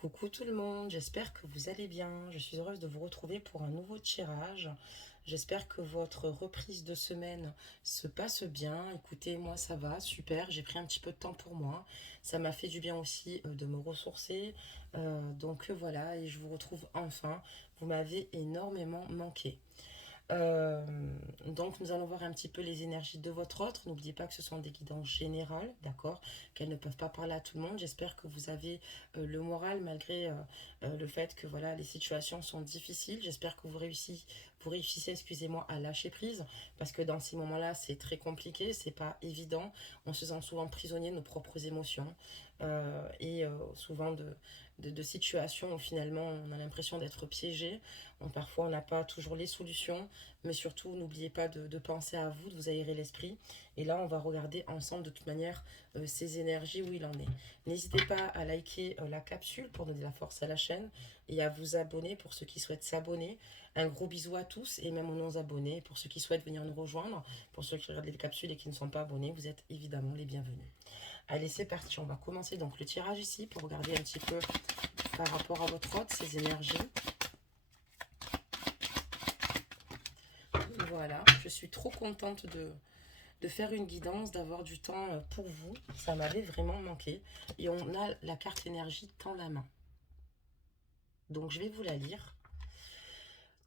Coucou tout le monde, j'espère que vous allez bien. Je suis heureuse de vous retrouver pour un nouveau tirage. J'espère que votre reprise de semaine se passe bien. Écoutez, moi ça va, super. J'ai pris un petit peu de temps pour moi. Ça m'a fait du bien aussi de me ressourcer. Voilà, et je vous retrouve enfin. Vous m'avez énormément manqué. Euh, donc nous allons voir un petit peu les énergies de votre autre. N'oubliez pas que ce sont des guidances générales, d'accord, qu'elles ne peuvent pas parler à tout le monde. J'espère que vous avez le moral malgré le fait que voilà, les situations sont difficiles. J'espère que vous réussissez, excusez-moi, à lâcher prise parce que dans ces moments-là, c'est très compliqué, c'est pas évident. On se sent souvent prisonnier de nos propres émotions souvent de situations où finalement on a l'impression d'être piégé. Parfois, on n'a pas toujours les solutions, mais surtout, n'oubliez pas de penser à vous, de vous aérer l'esprit. Et là, on va regarder ensemble de toute manière ces énergies où il en est. N'hésitez pas à liker la capsule pour donner de la force à la chaîne et à vous abonner pour ceux qui souhaitent s'abonner. Un gros bisou à tous et même aux non-abonnés. Pour ceux qui souhaitent venir nous rejoindre, pour ceux qui regardent les capsules et qui ne sont pas abonnés, vous êtes évidemment les bienvenus. Allez, c'est parti. On va commencer donc le tirage ici pour regarder un petit peu par rapport à votre hôte, ses énergies. Voilà, je suis trop contente de faire une guidance, d'avoir du temps pour vous. Ça m'avait vraiment manqué. Et on a la carte énergie tend la main. Donc je vais vous la lire.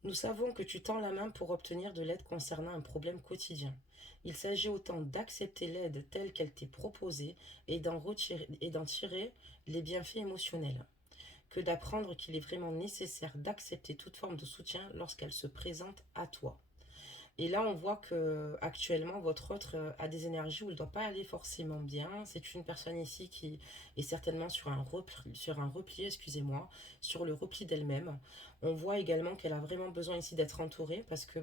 Nous savons que tu tends la main pour obtenir de l'aide concernant un problème quotidien. Il s'agit autant d'accepter l'aide telle qu'elle t'est proposée et d'en tirer les bienfaits émotionnels, que d'apprendre qu'il est vraiment nécessaire d'accepter toute forme de soutien lorsqu'elle se présente à toi. Et là, on voit que actuellement, votre autre a des énergies où il ne doit pas aller forcément bien. C'est une personne ici qui est certainement sur un repli, excusez-moi, sur le repli d'elle-même. On voit également qu'elle a vraiment besoin ici d'être entourée parce que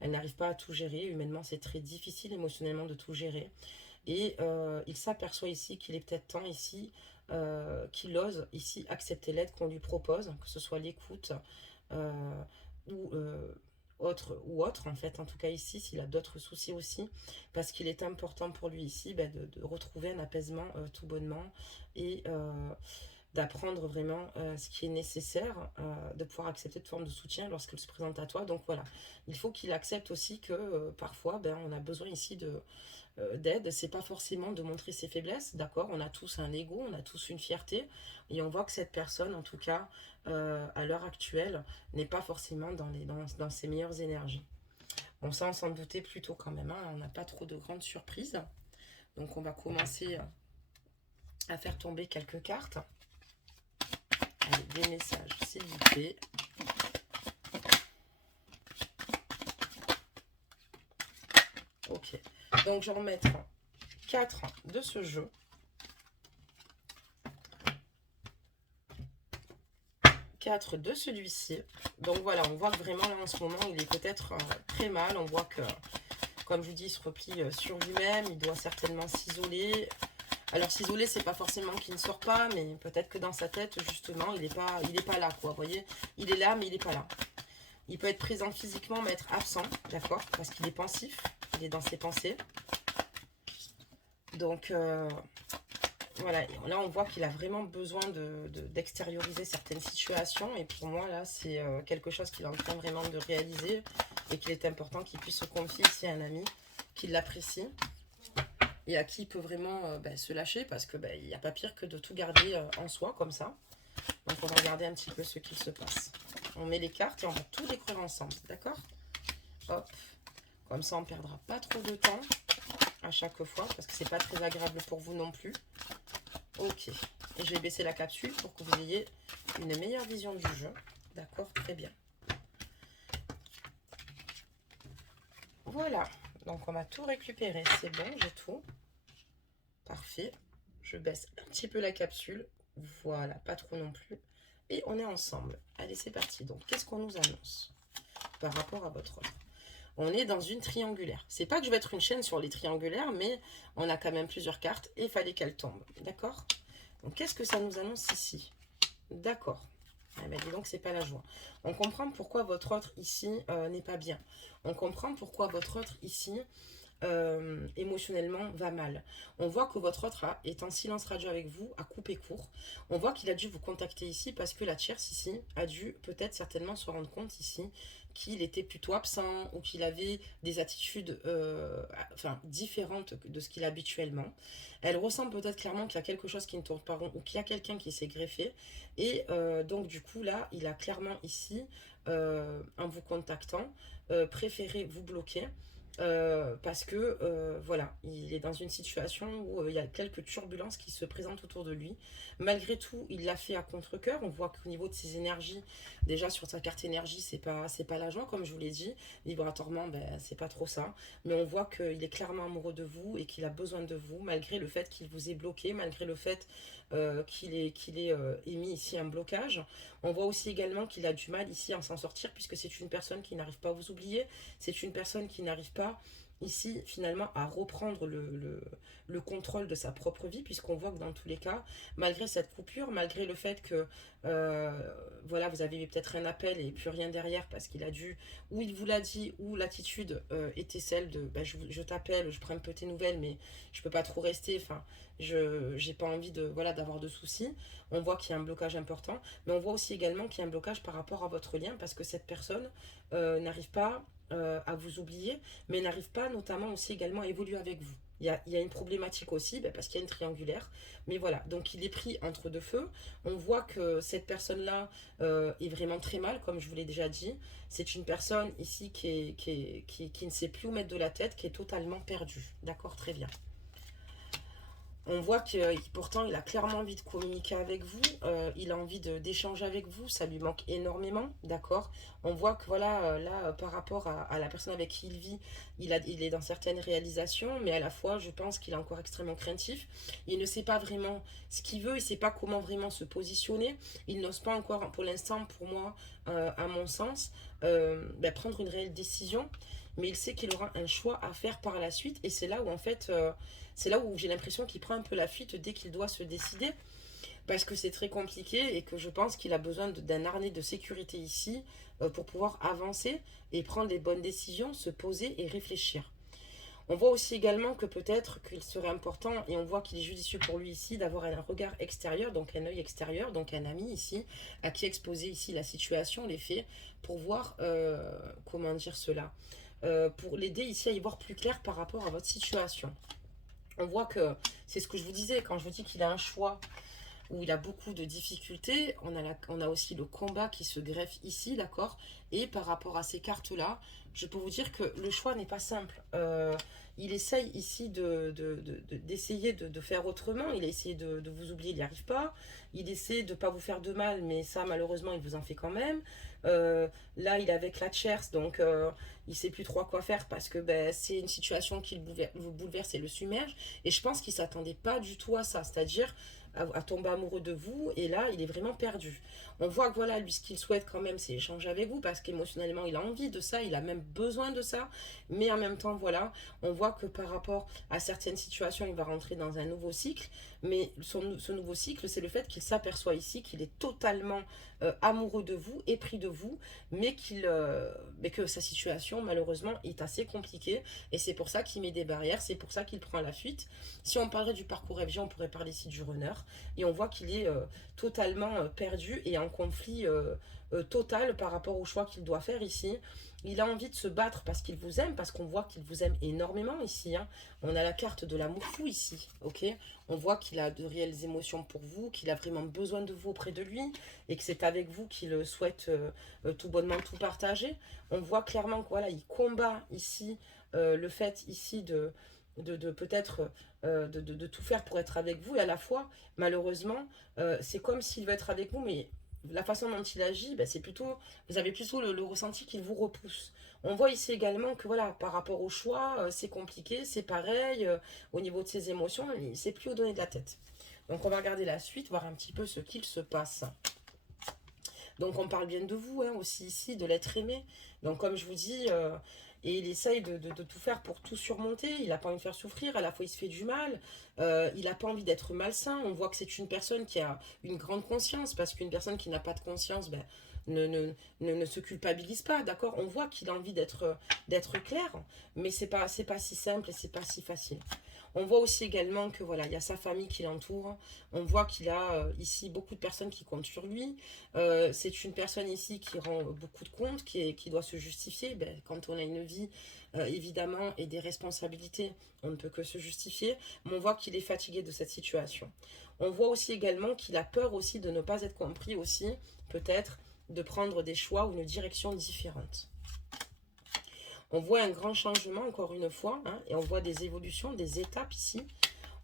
elle n'arrive pas à tout gérer. Humainement, c'est très difficile émotionnellement de tout gérer. Et il s'aperçoit ici qu'il est peut-être temps ici qu'il ose ici accepter l'aide qu'on lui propose, que ce soit l'écoute euh, ou autre en fait, en tout cas ici, s'il a d'autres soucis aussi, parce qu'il est important pour lui ici de retrouver un apaisement tout bonnement et d'apprendre vraiment ce qui est nécessaire, de pouvoir accepter toute forme de soutien lorsqu'elle se présente à toi. Donc voilà, il faut qu'il accepte aussi que parfois on a besoin ici d'aide. C'est pas forcément de montrer ses faiblesses, d'accord, on a tous un ego, on a tous une fierté, et on voit que cette personne, en tout cas, à l'heure actuelle, n'est pas forcément dans ses meilleures énergies. Bon, ça, on s'en doutait plutôt quand même, hein, on n'a pas trop de grandes surprises. Donc, on va commencer à faire tomber quelques cartes. Allez, des messages, s'il vous plaît. Ok. Donc, je vais en mettre 4 de ce jeu. 4 de celui-ci. Donc voilà, on voit que vraiment là en ce moment, il est peut-être très mal. On voit que, comme je vous dis, il se replie sur lui-même. Il doit certainement s'isoler. Alors s'isoler, c'est pas forcément qu'il ne sort pas, mais peut-être que dans sa tête, justement, il est pas là, quoi. Vous voyez, il est là, mais il n'est pas là. Il peut être présent physiquement, mais être absent, d'accord, parce qu'il est pensif. Il est dans ses pensées. Donc, voilà, là on voit qu'il a vraiment besoin d'extérioriser certaines situations et pour moi là c'est quelque chose qu'il est en train vraiment de réaliser et qu'il est important qu'il puisse se confier ici à un ami qui l'apprécie et à qui il peut vraiment se lâcher parce que il n'y a pas pire que de tout garder en soi comme ça. Donc on va regarder un petit peu ce qu'il se passe. On met les cartes et on va tout découvrir ensemble, d'accord? Hop, comme ça on ne perdra pas trop de temps à chaque fois parce que c'est pas très agréable pour vous non plus. Ok, et je vais baisser la capsule pour que vous ayez une meilleure vision du jeu. D'accord, très bien. Voilà, donc on va tout récupérer, c'est bon, j'ai tout. Parfait, je baisse un petit peu la capsule. Voilà, pas trop non plus. Et on est ensemble. Allez, c'est parti. Donc, qu'est-ce qu'on nous annonce par rapport à votre offre? On est dans une triangulaire. C'est pas que je vais être une chaîne sur les triangulaires, mais on a quand même plusieurs cartes et il fallait qu'elles tombent. D'accord? Donc, qu'est-ce que ça nous annonce ici? D'accord. Ah ben dis donc, c'est pas la joie. On comprend pourquoi votre autre ici n'est pas bien. On comprend pourquoi votre autre ici émotionnellement va mal. On voit que votre autre est en silence radio avec vous, a coupé court. On voit qu'il a dû vous contacter ici parce que la tierce ici a dû peut-être certainement se rendre compte ici qu'il était plutôt absent ou qu'il avait des attitudes enfin, différentes de ce qu'il a habituellement. Elle ressent peut-être clairement qu'il y a quelque chose qui ne tourne pas rond ou qu'il y a quelqu'un qui s'est greffé. Et donc du coup là, il a clairement ici, en vous contactant, préféré vous bloquer. Parce que voilà, il est dans une situation où il y a quelques turbulences qui se présentent autour de lui. Malgré tout, il l'a fait à contre-cœur. On voit qu'au niveau de ses énergies, déjà sur sa carte énergie, c'est pas la joie, comme je vous l'ai dit. Vibratoirement, ben, c'est pas trop ça. Mais on voit qu'il est clairement amoureux de vous et qu'il a besoin de vous, malgré le fait qu'il vous ait bloqué, malgré le fait qu'il ait émis ici un blocage. On voit aussi également qu'il a du mal ici à s'en sortir, puisque c'est une personne qui n'arrive pas à vous oublier. C'est une personne qui n'arrive pas ici finalement à reprendre le contrôle de sa propre vie, puisqu'on voit que dans tous les cas, malgré cette coupure, malgré le fait que euh, voilà, vous avez eu peut-être un appel et plus rien derrière parce qu'il a dû, ou il vous l'a dit, ou l'attitude était celle de bah, je t'appelle, je prends un peu tes nouvelles, mais je peux pas trop rester, enfin, je j'ai pas envie de voilà d'avoir de soucis. On voit qu'il y a un blocage important, mais on voit aussi également qu'il y a un blocage par rapport à votre lien parce que cette personne n'arrive pas à vous oublier, mais n'arrive pas notamment aussi également à évoluer avec vous. Il y a une problématique aussi, ben, parce qu'il y a une triangulaire. Mais voilà, donc il est pris entre deux feux. On voit que cette personne-là est vraiment très mal, comme je vous l'ai déjà dit. C'est une personne ici qui ne sait plus où mettre de la tête, qui est totalement perdue. D'accord, très bien. On voit que pourtant il a clairement envie de communiquer avec vous, il a envie d'échanger avec vous, ça lui manque énormément, d'accord. On voit que voilà, là, par rapport à la personne avec qui il vit, il est dans certaines réalisations, mais à la fois, je pense qu'il est encore extrêmement craintif. Il ne sait pas vraiment ce qu'il veut, il ne sait pas comment vraiment se positionner. Il n'ose pas encore, pour l'instant, pour moi, à mon sens, ben, prendre une réelle décision, mais il sait qu'il aura un choix à faire par la suite, et c'est là où en fait c'est là où j'ai l'impression qu'il prend un peu la fuite dès qu'il doit se décider, parce que c'est très compliqué et que je pense qu'il a besoin d'un harnais de sécurité ici pour pouvoir avancer et prendre les bonnes décisions, se poser et réfléchir. On voit aussi également que peut-être qu'il serait important, et on voit qu'il est judicieux pour lui ici, d'avoir un regard extérieur, donc un œil extérieur, donc un ami ici, à qui exposer ici la situation, les faits, pour voir, comment dire cela, pour l'aider ici à y voir plus clair par rapport à votre situation. On voit que c'est ce que je vous disais, quand je vous dis qu'il a un choix où il a beaucoup de difficultés, on a aussi le combat qui se greffe ici, d'accord. Et par rapport à ces cartes-là, je peux vous dire que le choix n'est pas simple. Il essaye ici d'essayer de faire autrement, il a essayé de vous oublier, il n'y arrive pas. Il essaie de ne pas vous faire de mal, mais ça, malheureusement, il vous en fait quand même. Là, il est avec la tierce, donc il ne sait plus trop quoi faire parce que ben, c'est une situation qui vous bouleverse et le submerge. Et je pense qu'il ne s'attendait pas du tout à ça, c'est-à-dire à tomber amoureux de vous, et là, il est vraiment perdu. On voit que voilà, lui, ce qu'il souhaite quand même, c'est échanger avec vous, parce qu'émotionnellement, il a envie de ça, il a même besoin de ça, mais en même temps, voilà, on voit que par rapport à certaines situations, il va rentrer dans un nouveau cycle, mais ce nouveau cycle, c'est le fait qu'il s'aperçoit ici qu'il est totalement amoureux de vous, épris de vous, mais que sa situation, malheureusement, est assez compliquée, et c'est pour ça qu'il met des barrières, c'est pour ça qu'il prend la fuite. Si on parlerait du parcours FG, on pourrait parler ici du runner, et on voit qu'il est totalement perdu et en conflit total par rapport au choix qu'il doit faire ici. Il a envie de se battre parce qu'il vous aime, parce qu'on voit qu'il vous aime énormément ici, hein. On a la carte de l'amour fou ici, ok. On voit qu'il a de réelles émotions pour vous, qu'il a vraiment besoin de vous auprès de lui, et que c'est avec vous qu'il souhaite tout bonnement tout partager. On voit clairement que voilà, il combat ici le fait ici de peut-être de tout faire pour être avec vous, et à la fois, malheureusement, c'est comme s'il veut être avec vous, mais la façon dont il agit, ben, c'est plutôt, vous avez plutôt le ressenti qu'il vous repousse. On voit ici également que voilà, par rapport au choix, c'est compliqué, c'est pareil, au niveau de ses émotions, il ne sait plus où donner de la tête. Donc on va regarder la suite, voir un petit peu ce qu'il se passe. Donc on parle bien de vous, hein, aussi ici, de l'être aimé. Donc comme je vous dis, et il essaye de tout faire pour tout surmonter. Il n'a pas envie de faire souffrir, à la fois il se fait du mal. il n'a pas envie d'être malsain. On voit que c'est une personne qui a une grande conscience, parce qu'une personne qui n'a pas de conscience, ben, ne se culpabilise pas, d'accord? On voit qu'il a envie d'être clair, mais c'est pas si simple et c'est pas si facile. On voit aussi également que voilà, il y a sa famille qui l'entoure. On voit qu'il a ici beaucoup de personnes qui comptent sur lui. C'est une personne ici qui rend beaucoup de comptes, qui doit se justifier. Ben, quand on a une vie, évidemment, et des responsabilités, on ne peut que se justifier. Mais on voit qu'il est fatigué de cette situation. On voit aussi également qu'il a peur aussi de ne pas être compris aussi, peut-être, de prendre des choix ou une direction différente. On voit un grand changement, encore une fois, hein, et on voit des évolutions, des étapes ici.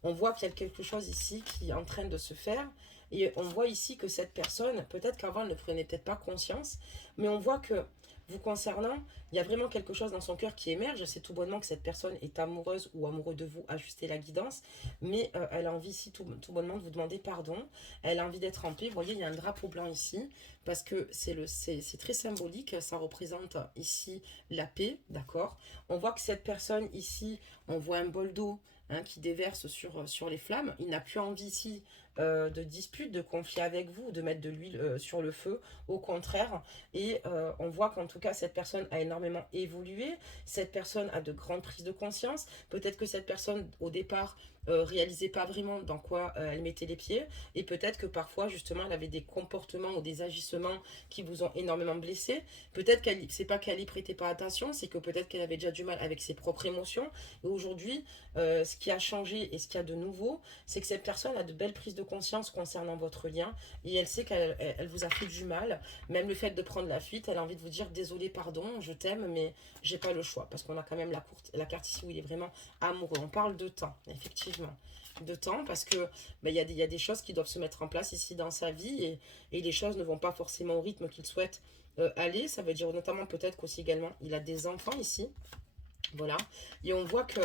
On voit qu'il y a quelque chose ici qui est en train de se faire. Et on voit ici que cette personne, peut-être qu'avant, elle ne prenait peut-être pas conscience, mais on voit que, vous concernant, il y a vraiment quelque chose dans son cœur qui émerge. C'est tout bonnement que cette personne est amoureuse ou amoureux de vous, ajustez la guidance, mais elle a envie ici tout bonnement de vous demander pardon. Elle a envie d'être en paix. Vous voyez, il y a un drapeau blanc ici, parce que c'est très symbolique. Ça représente ici la paix, d'accord? On voit que cette personne ici, on voit un bol d'eau, hein, qui déverse sur les flammes. Il n'a plus envie ici de dispute, de conflit avec vous, de mettre de l'huile sur le feu, au contraire. Et on voit qu'en tout cas, cette personne a énormément évolué, cette personne a de grandes prises de conscience. Peut-être que cette personne, au départ, réalisait pas vraiment dans quoi elle mettait les pieds, et peut-être que parfois, justement, elle avait des comportements ou des agissements qui vous ont énormément blessé. Peut-être c'est pas qu'elle y prêtait pas attention, c'est que peut-être qu'elle avait déjà du mal avec ses propres émotions. Et aujourd'hui, ce qui a changé et ce qu'il y a de nouveau, c'est que cette personne a de belles prises de conscience concernant votre lien, et elle sait qu'elle vous a fait du mal. Même le fait de prendre la fuite, elle a envie de vous dire désolé, pardon, je t'aime, mais j'ai pas le choix, parce qu'on a quand même la carte ici où il est vraiment amoureux. On parle de temps, effectivement, de temps, parce que ben, y a des choses qui doivent se mettre en place ici dans sa vie, et les choses ne vont pas forcément au rythme qu'il souhaite aller. Ça veut dire notamment peut-être qu'aussi également il a des enfants ici. Voilà. Et on voit que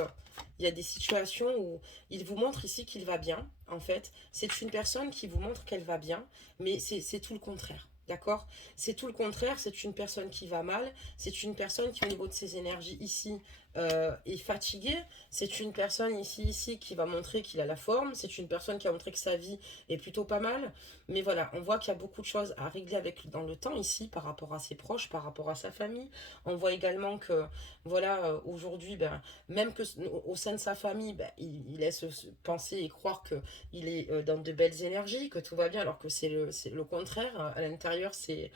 il y a des situations où il vous montre ici qu'il va bien. En fait, c'est une personne qui vous montre qu'elle va bien, mais c'est tout le contraire. D'accord? C'est tout le contraire. C'est une personne qui va mal. C'est une personne qui, au niveau de ses énergies ici, est fatiguée. C'est une personne ici qui va montrer qu'il a la forme. C'est une personne qui a montré que sa vie est plutôt pas mal. Mais voilà, on voit qu'il y a beaucoup de choses à régler dans le temps ici, par rapport à ses proches, par rapport à sa famille. On voit également que voilà, aujourd'hui, ben, même que au sein de sa famille, ben, il laisse penser et croire qu'il est dans de belles énergies, que tout va bien, alors que c'est le contraire. À l'intérieur, c'est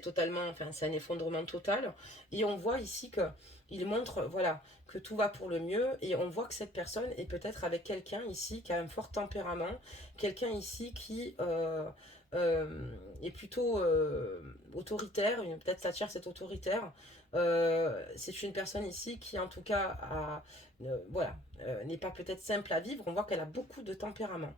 totalement, enfin, c'est un effondrement total. Et on voit ici que il montre, voilà, que tout va pour le mieux, et on voit que cette personne est peut-être avec quelqu'un ici qui a un fort tempérament, quelqu'un ici qui est plutôt autoritaire, peut-être Satyr c'est autoritaire. C'est une personne ici qui en tout cas voilà, n'est pas peut-être simple à vivre. On voit qu'elle a beaucoup de tempérament.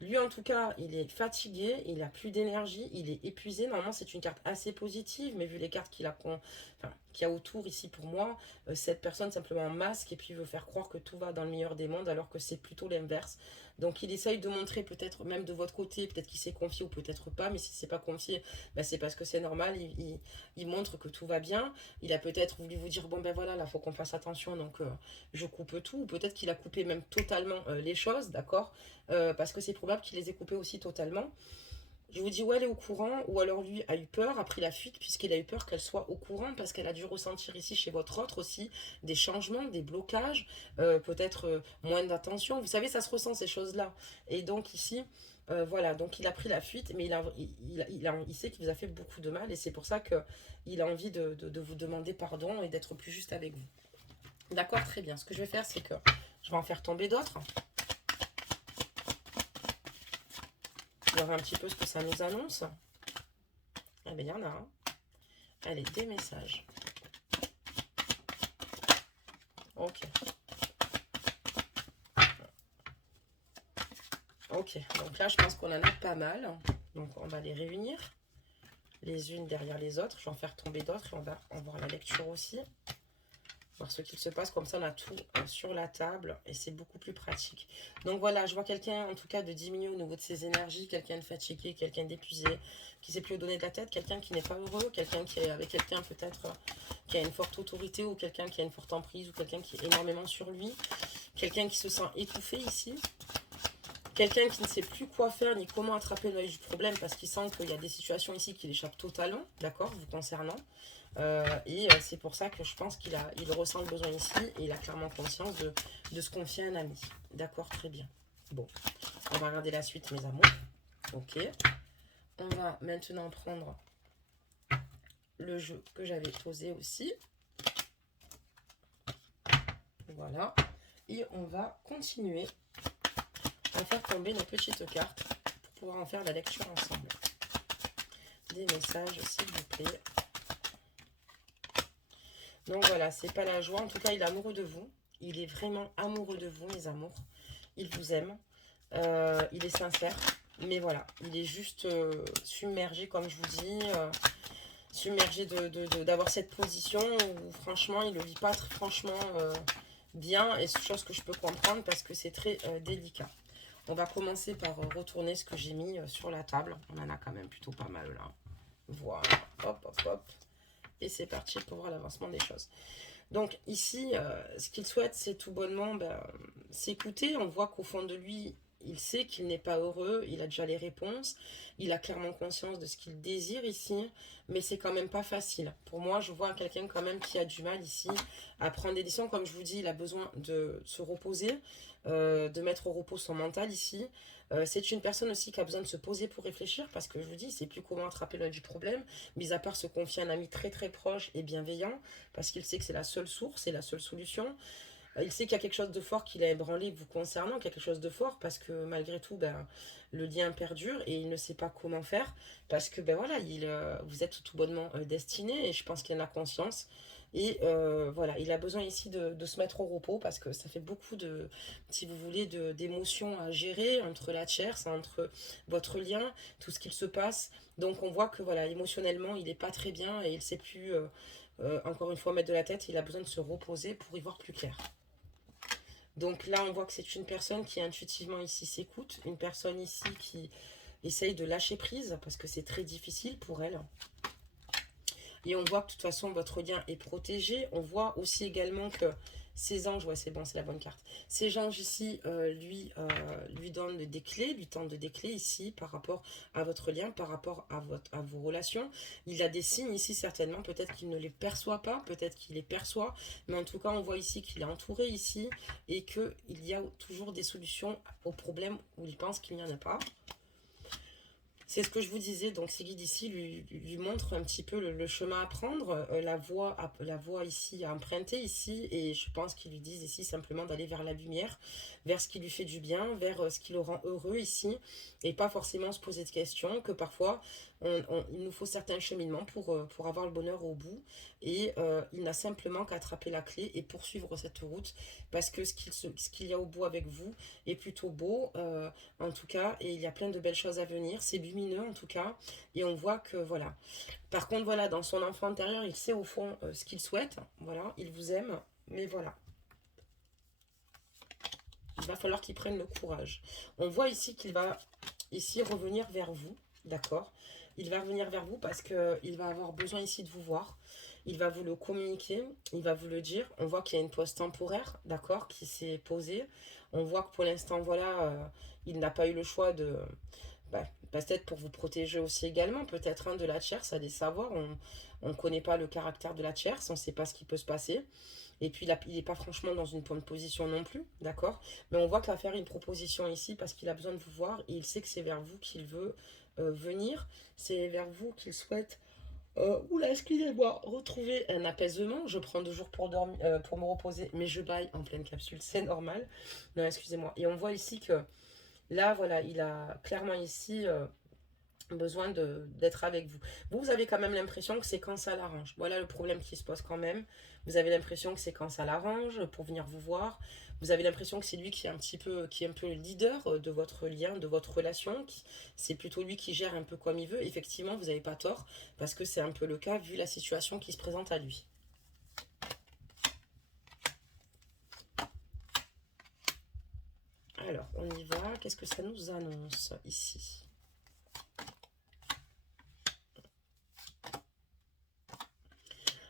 Lui, en tout cas, il est fatigué, il a plus d'énergie, il est épuisé. Normalement, c'est une carte assez positive, mais vu les cartes qu'il y a autour ici pour moi, cette personne simplement masque et puis veut faire croire que tout va dans le meilleur des mondes, alors que c'est plutôt l'inverse. Donc, il essaye de montrer, peut-être même de votre côté, peut-être qu'il s'est confié ou peut-être pas, mais si c'est pas confié, ben c'est parce que c'est normal. Il montre que tout va bien. Il a peut-être voulu vous dire, bon ben voilà, là, faut qu'on fasse attention, donc je coupe tout. Ou peut-être qu'il a coupé même totalement les choses, d'accord, parce que c'est probable qu'il les ait coupés aussi totalement. Je vous dis, ouais, elle est au courant, ou alors lui a eu peur, a pris la fuite, puisqu'il a eu peur qu'elle soit au courant, parce qu'elle a dû ressentir ici chez votre autre aussi des changements, des blocages, peut-être moins d'attention. Vous savez, ça se ressent ces choses-là. Et donc ici, voilà, donc il a pris la fuite, mais il sait qu'il vous a fait beaucoup de mal, et c'est pour ça qu'il a envie de vous demander pardon et d'être plus juste avec vous. D'accord, très bien. Ce que je vais faire, c'est que je vais en faire tomber d'autres. Voir un petit peu ce que ça nous annonce. Eh bien, il y en a un. Allez, des messages. Ok. Ok, donc là, je pense qu'on en a pas mal. Donc, on va les réunir les unes derrière les autres. Je vais en faire tomber d'autres et on va en voir la lecture aussi. voir ce qu'il se passe, comme ça on a tout sur la table et c'est beaucoup plus pratique. Donc voilà, je vois quelqu'un en tout cas de diminuer au niveau de ses énergies, quelqu'un de fatigué, quelqu'un d'épuisé, qui ne sait plus où donner de la tête, quelqu'un qui n'est pas heureux, quelqu'un qui est avec quelqu'un peut-être qui a une forte autorité ou quelqu'un qui a une forte emprise ou quelqu'un qui est énormément sur lui, quelqu'un qui se sent étouffé ici. Quelqu'un qui ne sait plus quoi faire ni comment attraper le du problème parce qu'il sent qu'il y a des situations ici qui l'échappent totalement, d'accord, vous concernant. C'est pour ça que je pense il ressent le besoin ici et il a clairement conscience de se confier à un ami. D'accord, très bien. Bon, on va regarder la suite, mes amours. Ok. On va maintenant prendre le jeu que j'avais posé aussi. Voilà. Et on va continuer à faire tomber nos petites cartes pour pouvoir en faire la lecture ensemble. Des messages, s'il vous plaît. Donc voilà, c'est pas la joie. En tout cas, il est amoureux de vous. Il est vraiment amoureux de vous, mes amours. Il vous aime. Il est sincère. Mais voilà, il est juste submergé, comme je vous dis. Submergé d'avoir cette position où, franchement, il ne le vit pas très, franchement bien. Et c'est chose que je peux comprendre parce que c'est très délicat. On va commencer par retourner ce que j'ai mis sur la table. On en a quand même plutôt pas mal là. Voilà, hop, hop, hop. Et c'est parti pour voir l'avancement des choses. Donc ici, ce qu'il souhaite, c'est tout bonnement s'écouter. On voit qu'au fond de lui, il sait qu'il n'est pas heureux, il a déjà les réponses, il a clairement conscience de ce qu'il désire ici, mais c'est quand même pas facile. Pour moi, je vois quelqu'un quand même qui a du mal ici à prendre des décisions. Comme je vous dis, il a besoin de se reposer, de mettre au repos son mental ici. C'est une personne aussi qui a besoin de se poser pour réfléchir, parce que je vous dis, il ne sait plus comment attraper l'œil du problème, mis à part se confier à un ami très très proche et bienveillant, parce qu'il sait que c'est la seule source, c'est la seule solution. Il sait qu'il y a quelque chose de fort qu'il a ébranlé vous concernant, quelque chose de fort, parce que malgré tout, le lien perdure et il ne sait pas comment faire, parce que voilà, vous êtes tout bonnement destiné et je pense qu'il en a conscience. Et voilà, il a besoin ici de se mettre au repos parce que ça fait beaucoup de, si vous voulez, d'émotions à gérer entre la tierce, entre votre lien, tout ce qu'il se passe. Donc on voit que voilà, émotionnellement, il n'est pas très bien et il ne sait plus, encore une fois, mettre de la tête. Il a besoin de se reposer pour y voir plus clair. Donc là, on voit que c'est une personne qui intuitivement ici s'écoute, une personne ici qui essaye de lâcher prise parce que c'est très difficile pour elle. Et on voit que de toute façon, votre lien est protégé. On voit aussi également que ces anges, ouais c'est bon, c'est la bonne carte. Ces anges ici lui donnent des clés, lui tendent des clés ici par rapport à votre lien, par rapport à vos relations. Il a des signes ici certainement, peut-être qu'il ne les perçoit pas, peut-être qu'il les perçoit, mais en tout cas on voit ici qu'il est entouré ici et qu'il y a toujours des solutions aux problèmes où il pense qu'il n'y en a pas. C'est ce que je vous disais, donc ces guides ici lui montrent un petit peu le chemin à prendre, la voie ici à emprunter ici, et je pense qu'ils lui disent ici simplement d'aller vers la lumière, vers ce qui lui fait du bien, vers ce qui le rend heureux ici, et pas forcément se poser de questions, que parfois il nous faut certains cheminements pour avoir le bonheur au bout, et il n'a simplement qu'à attraper la clé et poursuivre cette route, parce que ce qu'il y a au bout avec vous est plutôt beau, en tout cas, et il y a plein de belles choses à venir, c'est lumineux en tout cas, et on voit que voilà. Par contre, voilà, dans son enfant intérieur, il sait au fond ce qu'il souhaite, voilà, il vous aime, mais voilà. Il va falloir qu'il prenne le courage. On voit ici qu'il va ici revenir vers vous, d'accord? Il va revenir vers vous parce qu'il va avoir besoin ici de vous voir. Il va vous le communiquer, il va vous le dire. On voit qu'il y a une pause temporaire, d'accord, qui s'est posée. On voit que pour l'instant, voilà, il n'a pas eu le choix de... peut-être pour vous protéger aussi également, peut-être de la tierce, allez savoir. On ne connaît pas le caractère de la tierce, on ne sait pas ce qui peut se passer. Et puis, il n'est pas franchement dans une bonne position non plus, d'accord? Mais on voit qu'il va faire une proposition ici parce qu'il a besoin de vous voir et il sait que c'est vers vous qu'il veut venir. C'est vers vous qu'il souhaite... oula, excusez-moi, retrouver un apaisement. Je prends 2 jours pour dormir, pour me reposer, mais je baille en pleine capsule, c'est normal. Non, excusez-moi. Et on voit ici que là, voilà, il a clairement ici... besoin d'être avec vous. Vous avez quand même l'impression que c'est quand ça l'arrange. Voilà le problème qui se pose quand même. Vous avez l'impression que c'est quand ça l'arrange pour venir vous voir. Vous avez l'impression que c'est lui qui est un peu le leader de votre lien, de votre relation. C'est plutôt lui qui gère un peu comme il veut. Effectivement, vous n'avez pas tort parce que c'est un peu le cas vu la situation qui se présente à lui. Alors, on y va. Qu'est-ce que ça nous annonce ici?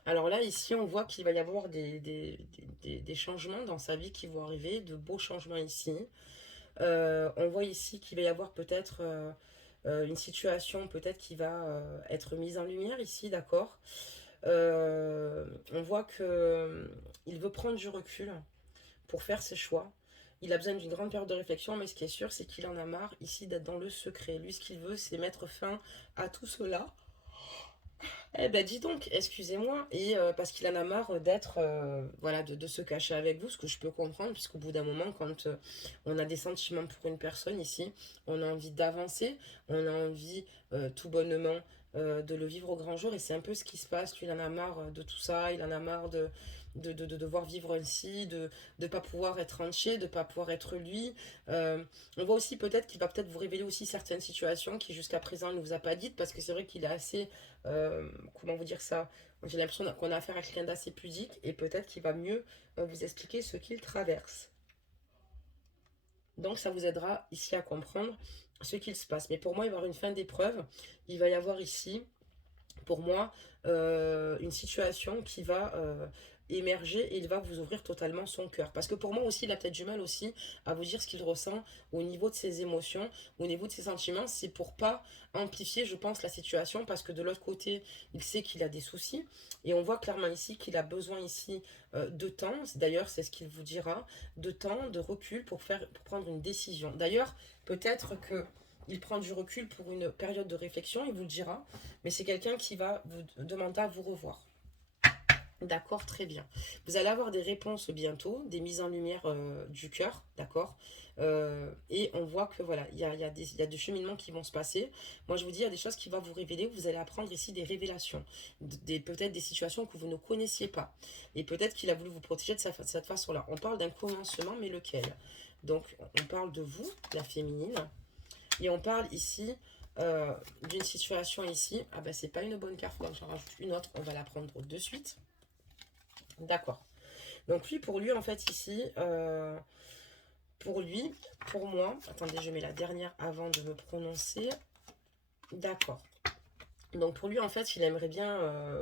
Alors là, ici, on voit qu'il va y avoir des changements dans sa vie qui vont arriver, de beaux changements ici. On voit ici qu'il va y avoir peut-être une situation peut-être qui va être mise en lumière ici, d'accord. On voit que il veut prendre du recul pour faire ses choix. Il a besoin d'une grande période de réflexion, mais ce qui est sûr, c'est qu'il en a marre ici d'être dans le secret. Lui, ce qu'il veut, c'est mettre fin à tout cela. Eh ben dis donc, excusez-moi, et parce qu'il en a marre d'être, voilà, de se cacher avec vous, ce que je peux comprendre, puisqu'au bout d'un moment, quand on a des sentiments pour une personne ici, on a envie d'avancer, on a envie tout bonnement de le vivre au grand jour, et c'est un peu ce qui se passe. Lui, il en a marre de tout ça, il en a marre de devoir vivre ainsi, de ne pas pouvoir être entier, de ne pas pouvoir être lui. On voit aussi peut-être qu'il va peut-être vous révéler aussi certaines situations qui jusqu'à présent il ne vous a pas dites, parce que c'est vrai qu'il est assez comment vous dire ça, j'ai l'impression qu'on a affaire à quelqu'un d'assez pudique et peut-être qu'il va mieux vous expliquer ce qu'il traverse. Donc ça vous aidera ici à comprendre ce qu'il se passe. Mais pour moi, il va y avoir une fin d'épreuve. Il va y avoir ici pour moi une situation qui va émerger et il va vous ouvrir totalement son cœur. Parce que pour moi aussi, il a peut-être du mal aussi à vous dire ce qu'il ressent au niveau de ses émotions, au niveau de ses sentiments. C'est pour pas amplifier, je pense, la situation parce que de l'autre côté, il sait qu'il a des soucis et on voit clairement ici qu'il a besoin ici de temps. D'ailleurs, c'est ce qu'il vous dira, de temps, de recul pour prendre une décision. D'ailleurs, peut-être que il prend du recul pour une période de réflexion, il vous le dira, mais c'est quelqu'un qui va vous demander à vous revoir. D'accord, très bien. Vous allez avoir des réponses bientôt, des mises en lumière du cœur, d'accord. Et on voit que voilà, il y a des cheminements qui vont se passer. Moi, je vous dis, il y a des choses qui vont vous révéler. Vous allez apprendre ici des révélations, peut-être des situations que vous ne connaissiez pas. Et peut-être qu'il a voulu vous protéger de cette façon-là. On parle d'un commencement, mais lequel? Donc, on parle de vous, la féminine. Et on parle ici d'une situation ici. Ah ben c'est pas une bonne carte, donc j'en rajoute une autre. On va la prendre de suite. D'accord. Donc lui, pour lui, en fait, ici, pour lui, pour moi, attendez, je mets la dernière avant de me prononcer. D'accord. Donc pour lui, en fait, il aimerait bien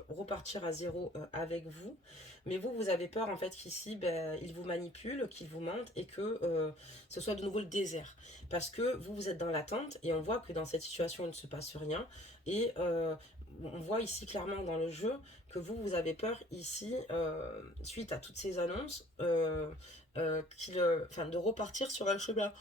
repartir à zéro avec vous. Mais vous, vous avez peur, en fait, qu'ici, ben, il vous manipule, qu'il vous mente et que ce soit de nouveau le désert. Parce que vous, vous êtes dans l'attente et on voit que dans cette situation, il ne se passe rien. Et on voit ici clairement dans le jeu que vous, vous avez peur ici, suite à toutes ces annonces, enfin, de repartir sur un chemin.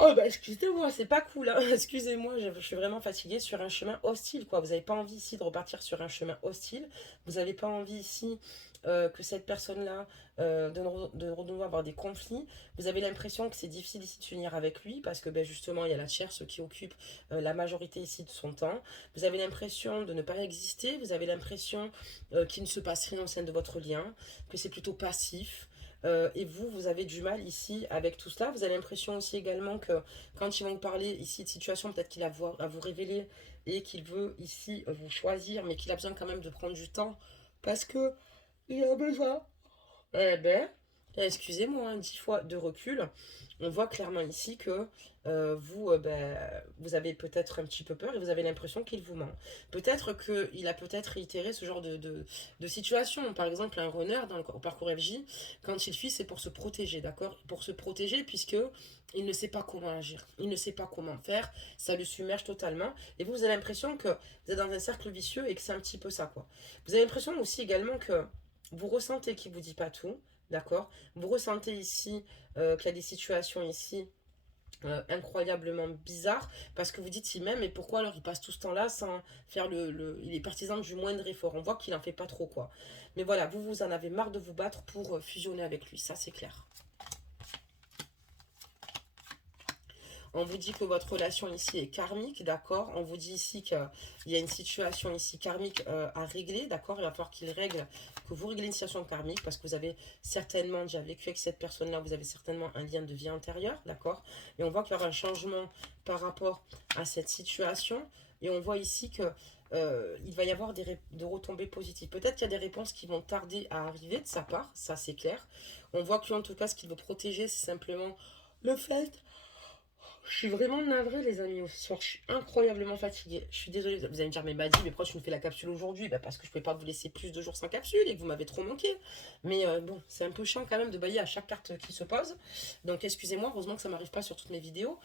Oh bah excusez-moi, c'est pas cool, hein. Excusez-moi, je suis vraiment fatiguée sur un chemin hostile, quoi. Vous n'avez pas envie ici de repartir sur un chemin hostile. Vous n'avez pas envie ici que cette personne-là, de nouveau avoir des conflits. Vous avez l'impression que c'est difficile ici de s'unir avec lui parce que ben, justement, il y a la tierce qui occupe la majorité ici de son temps. Vous avez l'impression de ne pas exister. Vous avez l'impression qu'il ne se passe rien au sein de votre lien, que c'est plutôt passif. Et vous, vous avez du mal ici avec tout cela. Vous avez l'impression aussi également que quand ils vont vous parler ici de situation, peut-être qu'il a à vous révéler et qu'il veut ici vous choisir, mais qu'il a besoin quand même de prendre du temps parce que il a besoin. Eh ben, excusez-moi, 10 fois de recul. On voit clairement ici que vous, ben, vous avez peut-être un petit peu peur et vous avez l'impression qu'il vous ment. Peut-être qu'il a peut-être réitéré ce genre de situation. Par exemple, un runner dans le parcours FJ, quand il fuit, c'est pour se protéger, d'accord? Pour se protéger puisque il ne sait pas comment agir, il ne sait pas comment faire, ça le submerge totalement. Et vous, vous avez l'impression que vous êtes dans un cercle vicieux et que c'est un petit peu ça, quoi. Vous avez l'impression aussi également que vous ressentez qu'il ne vous dit pas tout, d'accord? Vous ressentez ici qu'il y a des situations ici incroyablement bizarres parce que vous dites si même, et pourquoi alors il passe tout ce temps-là sans faire il est partisan du moindre effort. On voit qu'il en fait pas trop, quoi. Mais voilà, vous en avez marre de vous battre pour fusionner avec lui, ça c'est clair. On vous dit que votre relation ici est karmique, d'accord. On vous dit ici qu'il y a une situation ici karmique à régler, d'accord. Il va falloir qu'il règle, que vous réglez une situation karmique parce que vous avez certainement déjà vécu avec cette personne-là, vous avez certainement un lien de vie antérieure, d'accord. Et on voit qu'il y aura un changement par rapport à cette situation. Et on voit ici que il va y avoir de retombées positives. Peut-être qu'il y a des réponses qui vont tarder à arriver de sa part, ça c'est clair. On voit que lui, en tout cas, ce qu'il veut protéger, c'est simplement Le fait, je suis vraiment navrée, les amis. Ce soir, je suis incroyablement fatiguée. Je suis désolée. Vous allez me dire, mais Badi, mais pourquoi tu nous fais la capsule aujourd'hui? Bah, parce que je ne pouvais pas vous laisser plus de jours sans capsule et que vous m'avez trop manqué. Mais bon, c'est un peu chiant quand même de bailler à chaque carte qui se pose. Donc, excusez-moi, heureusement que ça m'arrive pas sur toutes mes vidéos.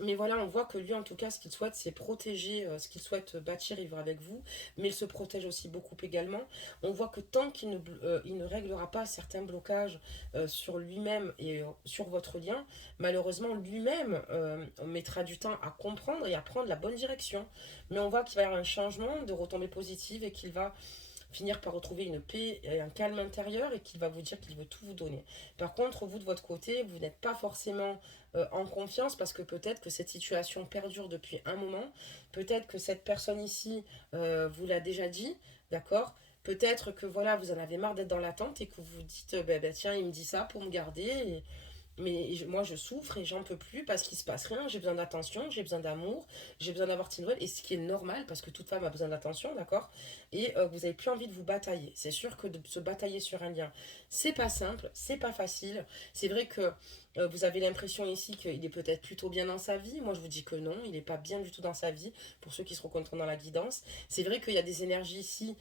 Mais voilà, on voit que lui, en tout cas, ce qu'il souhaite, c'est protéger, ce qu'il souhaite bâtir, vivre avec vous. Mais il se protège aussi beaucoup également. On voit que tant qu'il il ne réglera pas certains blocages sur lui-même et sur votre lien, malheureusement, lui-même mettra du temps à comprendre et à prendre la bonne direction. Mais on voit qu'il va y avoir un changement de retombées positives et qu'il va finir par retrouver une paix et un calme intérieur et qu'il va vous dire qu'il veut tout vous donner. Par contre, vous de votre côté, vous n'êtes pas forcément en confiance parce que peut-être que cette situation perdure depuis un moment, peut-être que cette personne ici vous l'a déjà dit, d'accord. Peut-être que voilà, vous en avez marre d'être dans l'attente et que vous vous dites, tiens, il me dit ça pour me garder. Mais moi, je souffre et j'en peux plus parce qu'il se passe rien. J'ai besoin d'attention, j'ai besoin d'amour, j'ai besoin d'avoir de nouvelles. Et ce qui est normal, parce que toute femme a besoin d'attention, d'accord. Et vous n'avez plus envie de vous batailler. C'est sûr que de se batailler sur un lien, c'est pas simple, c'est pas facile. C'est vrai que vous avez l'impression ici qu'il est peut-être plutôt bien dans sa vie. Moi, je vous dis que non, il n'est pas bien du tout dans sa vie. Pour ceux qui se reconnaîtront dans la guidance, c'est vrai qu'il y a des énergies ici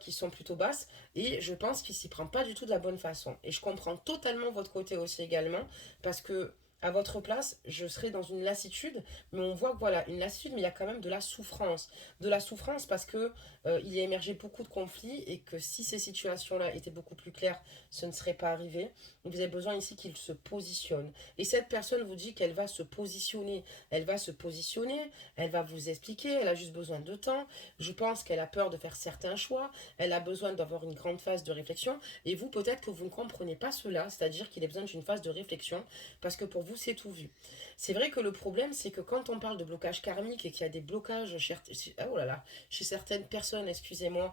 qui sont plutôt basses. Et je pense qu'il s'y prend pas du tout de la bonne façon. Et je comprends totalement votre côté aussi également, parce que à votre place, je serais dans une lassitude, mais on voit que voilà, une lassitude, mais il y a quand même de la souffrance. De la souffrance parce que il y a émergé beaucoup de conflits et que si ces situations-là étaient beaucoup plus claires, ce ne serait pas arrivé. Vous avez besoin ici qu'il se positionne. Et cette personne vous dit qu'elle va se positionner. Elle va se positionner, elle va vous expliquer, elle a juste besoin de temps. Je pense qu'elle a peur de faire certains choix, elle a besoin d'avoir une grande phase de réflexion. Et vous, peut-être que vous ne comprenez pas cela, c'est-à-dire qu'il a besoin d'une phase de réflexion parce que pour vous, c'est tout vu. C'est vrai que le problème, c'est que quand on parle de blocage karmique et qu'il y a des blocages oh là là, chez certaines personnes, excusez-moi,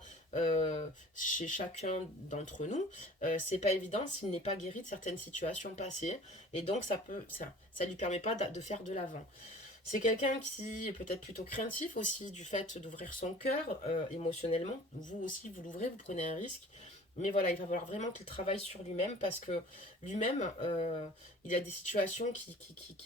chez chacun d'entre nous, c'est pas évident s'il n'est pas guéri de certaines situations passées. Et donc, ça lui permet pas de faire de l'avant. C'est quelqu'un qui est peut-être plutôt craintif aussi du fait d'ouvrir son cœur émotionnellement. Vous aussi, vous l'ouvrez, vous prenez un risque. Mais voilà, il va falloir vraiment qu'il travaille sur lui-même parce que lui-même, il a des situations qui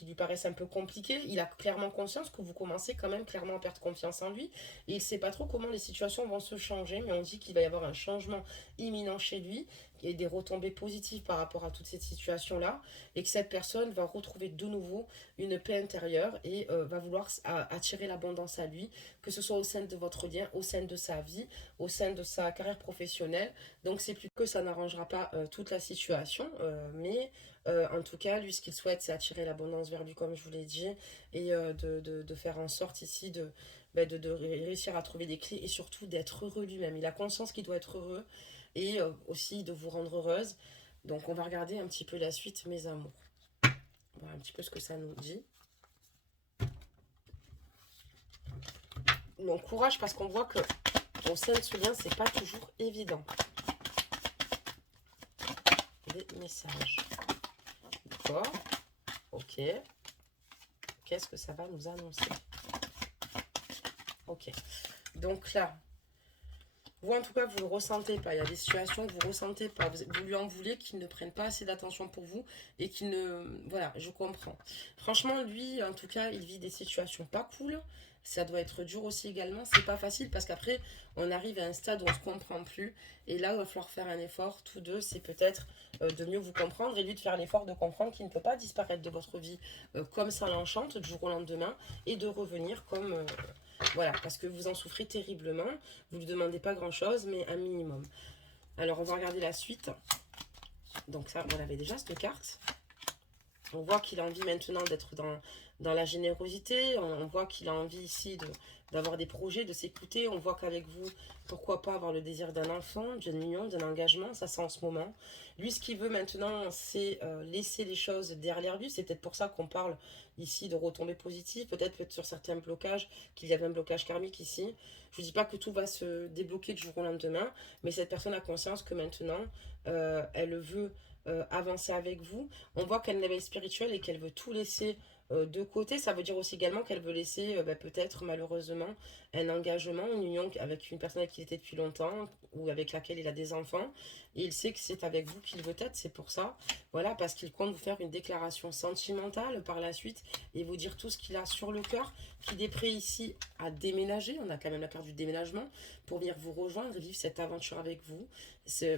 lui paraissent un peu compliquées. Il a clairement conscience que vous commencez quand même clairement à perdre confiance en lui. Et il ne sait pas trop comment les situations vont se changer, mais on dit qu'il va y avoir un changement imminent chez lui et des retombées positives par rapport à toute cette situation-là. Et que cette personne va retrouver de nouveau une paix intérieure et va vouloir attirer l'abondance à lui, que ce soit au sein de votre lien, au sein de sa vie, au sein de sa carrière professionnelle. Donc c'est plus que ça n'arrangera pas toute la situation, mais en tout cas, lui, ce qu'il souhaite, c'est attirer l'abondance vers lui, comme je vous l'ai dit, et de faire en sorte ici de réussir à trouver des clés et surtout d'être heureux lui-même. Il a conscience qu'il doit être heureux et aussi de vous rendre heureuse. Donc on va regarder un petit peu la suite, mes amours. Voir un petit peu ce que ça nous dit. Donc courage parce qu'on voit que au sein de ce lien, c'est pas toujours évident. Des messages. D'accord. Ok. Qu'est-ce que ça va nous annoncer? Ok. Donc là, vous en tout cas, vous le ressentez pas. Il y a des situations que vous ressentez pas. Vous lui en voulez qu'il ne prenne pas assez d'attention pour vous et qu'il ne... Voilà, je comprends. Franchement, lui, en tout cas, il vit des situations pas cool. Ça doit être dur aussi également. C'est pas facile parce qu'après, on arrive à un stade où on se comprend plus. Et là, il va falloir faire un effort. Tous deux, c'est peut-être de mieux vous comprendre et lui de faire l'effort de comprendre qu'il ne peut pas disparaître de votre vie comme ça l'enchante du jour au lendemain et de revenir comme... voilà, parce que vous en souffrez terriblement. Vous ne lui demandez pas grand-chose, mais un minimum. Alors, on va regarder la suite. Donc ça, on avait déjà cette carte. On voit qu'il a envie maintenant d'être dans la générosité. On voit qu'il a envie ici d'avoir des projets, de s'écouter. On voit qu'avec vous, pourquoi pas avoir le désir d'un enfant, d'une union, d'un engagement. Ça, c'est en ce moment. Lui, ce qu'il veut maintenant, c'est laisser les choses derrière lui. C'est peut-être pour ça qu'on parle ici de retombées positives. Peut-être sur certains blocages, qu'il y avait un blocage karmique ici. Je ne vous dis pas que tout va se débloquer du jour au lendemain. Mais cette personne a conscience que maintenant, elle veut avancer avec vous. On voit qu'elle est une éveil spirituelle et qu'elle veut tout laisser de côté. Ça veut dire aussi également qu'elle veut laisser peut-être malheureusement un engagement, une union avec une personne avec qui il était depuis longtemps ou avec laquelle il a des enfants. Et il sait que c'est avec vous qu'il veut être, c'est pour ça. Voilà, parce qu'il compte vous faire une déclaration sentimentale par la suite et vous dire tout ce qu'il a sur le cœur, qu'il est prêt ici à déménager. On a quand même la carte du déménagement pour venir vous rejoindre et vivre cette aventure avec vous.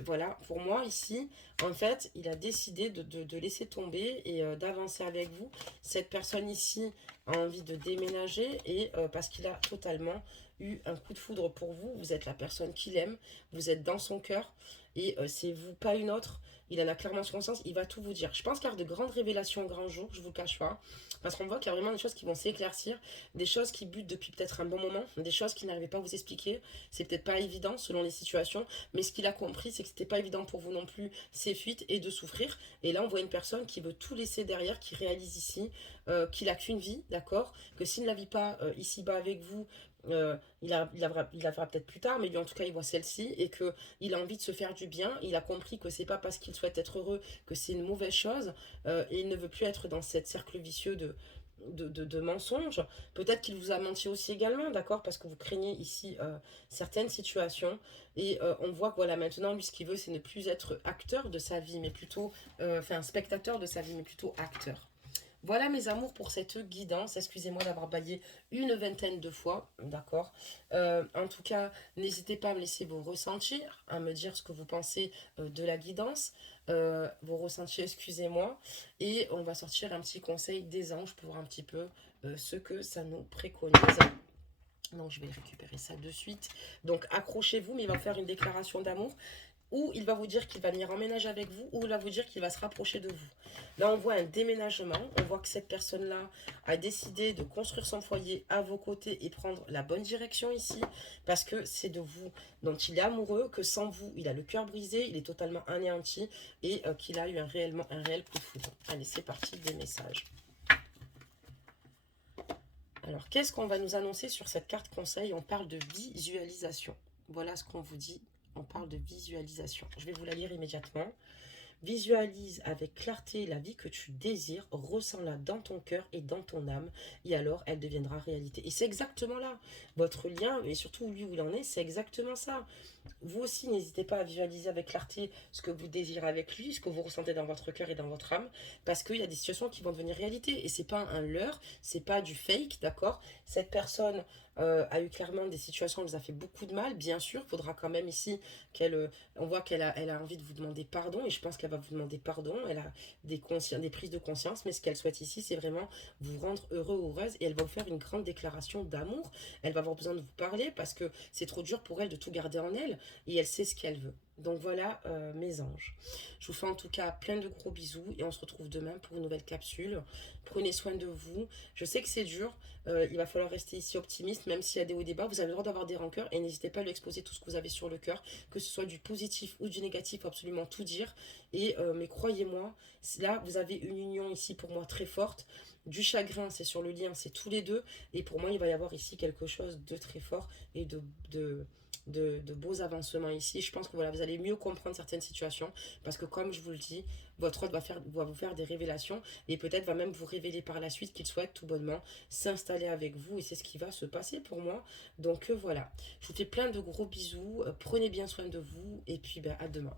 Voilà, pour moi ici, en fait, il a décidé de laisser tomber et d'avancer avec vous. Cette personne ici a envie de déménager et parce qu'il a totalement eu un coup de foudre pour vous. Vous êtes la personne qu'il aime, vous êtes dans son cœur et c'est vous, pas une autre. Il en a clairement conscience, il va tout vous dire. Je pense qu'il y a de grandes révélations au grand jour, je vous le cache pas. Parce qu'on voit qu'il y a vraiment des choses qui vont s'éclaircir, des choses qui butent depuis peut-être un bon moment, des choses qu'il n'arrivait pas à vous expliquer. C'est peut-être pas évident selon les situations, mais ce qu'il a compris, c'est que c'était pas évident pour vous non plus, ces fuites et de souffrir. Et là, on voit une personne qui veut tout laisser derrière, qui réalise ici qu'il a qu'une vie, d'accord? Que s'il ne la vit pas ici-bas avec vous, il la verra peut-être plus tard, mais lui en tout cas il voit celle-ci et que il a envie de se faire du bien. Il a compris que c'est pas parce qu'il souhaite être heureux que c'est une mauvaise chose et il ne veut plus être dans cette cercle vicieux de mensonges. Peut-être qu'il vous a menti aussi également, d'accord, parce que vous craignez ici certaines situations et on voit que voilà maintenant lui ce qu'il veut c'est ne plus être acteur de sa vie mais plutôt enfin spectateur de sa vie mais plutôt acteur. Voilà mes amours pour cette guidance. Excusez-moi d'avoir baillé une vingtaine de fois, d'accord. En tout cas, n'hésitez pas à me laisser vos ressentis, à me dire ce que vous pensez de la guidance, vos ressentis, excusez-moi. Et on va sortir un petit conseil des anges pour voir un petit peu ce que ça nous préconise. Donc je vais récupérer ça de suite. Donc accrochez-vous, mais il va faire une déclaration d'amour ou il va vous dire qu'il va venir emménager avec vous, ou il va vous dire qu'il va se rapprocher de vous. Là, on voit un déménagement, on voit que cette personne-là a décidé de construire son foyer à vos côtés et prendre la bonne direction ici, parce que c'est de vous dont il est amoureux, que sans vous, il a le cœur brisé, il est totalement anéanti, et qu'il a eu un réel coup de foudre. Allez, c'est parti, des messages. Alors, qu'est-ce qu'on va nous annoncer sur cette carte conseil? On parle de visualisation. Voilà ce qu'on vous dit. On parle de visualisation. Je vais vous la lire immédiatement. Visualise avec clarté la vie que tu désires, ressens-la dans ton cœur et dans ton âme, et alors elle deviendra réalité. Et c'est exactement là, votre lien, et surtout lui où il en est, c'est exactement ça. Vous aussi, n'hésitez pas à visualiser avec clarté ce que vous désirez avec lui, ce que vous ressentez dans votre cœur et dans votre âme, parce qu'il y a des situations qui vont devenir réalité, et c'est pas un leurre, c'est pas du fake, d'accord? Cette personne a eu clairement des situations où elle vous a fait beaucoup de mal, bien sûr, il faudra quand même ici qu'elle, on voit elle a envie de vous demander pardon, et je pense qu'elle va vous demander pardon, elle a des prises de conscience, mais ce qu'elle souhaite ici, c'est vraiment vous rendre heureux ou heureuse, et elle va vous faire une grande déclaration d'amour, elle va avoir besoin de vous parler, parce que c'est trop dur pour elle de tout garder en elle, et elle sait ce qu'elle veut. Donc voilà mes anges. Je vous fais en tout cas plein de gros bisous et on se retrouve demain pour une nouvelle capsule. Prenez soin de vous. Je sais que c'est dur. Il va falloir rester ici optimiste même s'il y a des hauts et des bas. Vous avez le droit d'avoir des rancœurs et n'hésitez pas à lui exposer tout ce que vous avez sur le cœur, que ce soit du positif ou du négatif, faut absolument tout dire. Et mais croyez-moi, là vous avez une union ici pour moi très forte. Du chagrin, c'est sur le lien, c'est tous les deux. Et pour moi, il va y avoir ici quelque chose de très fort et de beaux avancements ici. Je pense que voilà, vous allez mieux comprendre certaines situations parce que comme je vous le dis, votre hôte va vous faire des révélations et peut-être va même vous révéler par la suite qu'il souhaite tout bonnement s'installer avec vous et c'est ce qui va se passer pour moi. Donc voilà, je vous fais plein de gros bisous, prenez bien soin de vous et puis ben, à demain.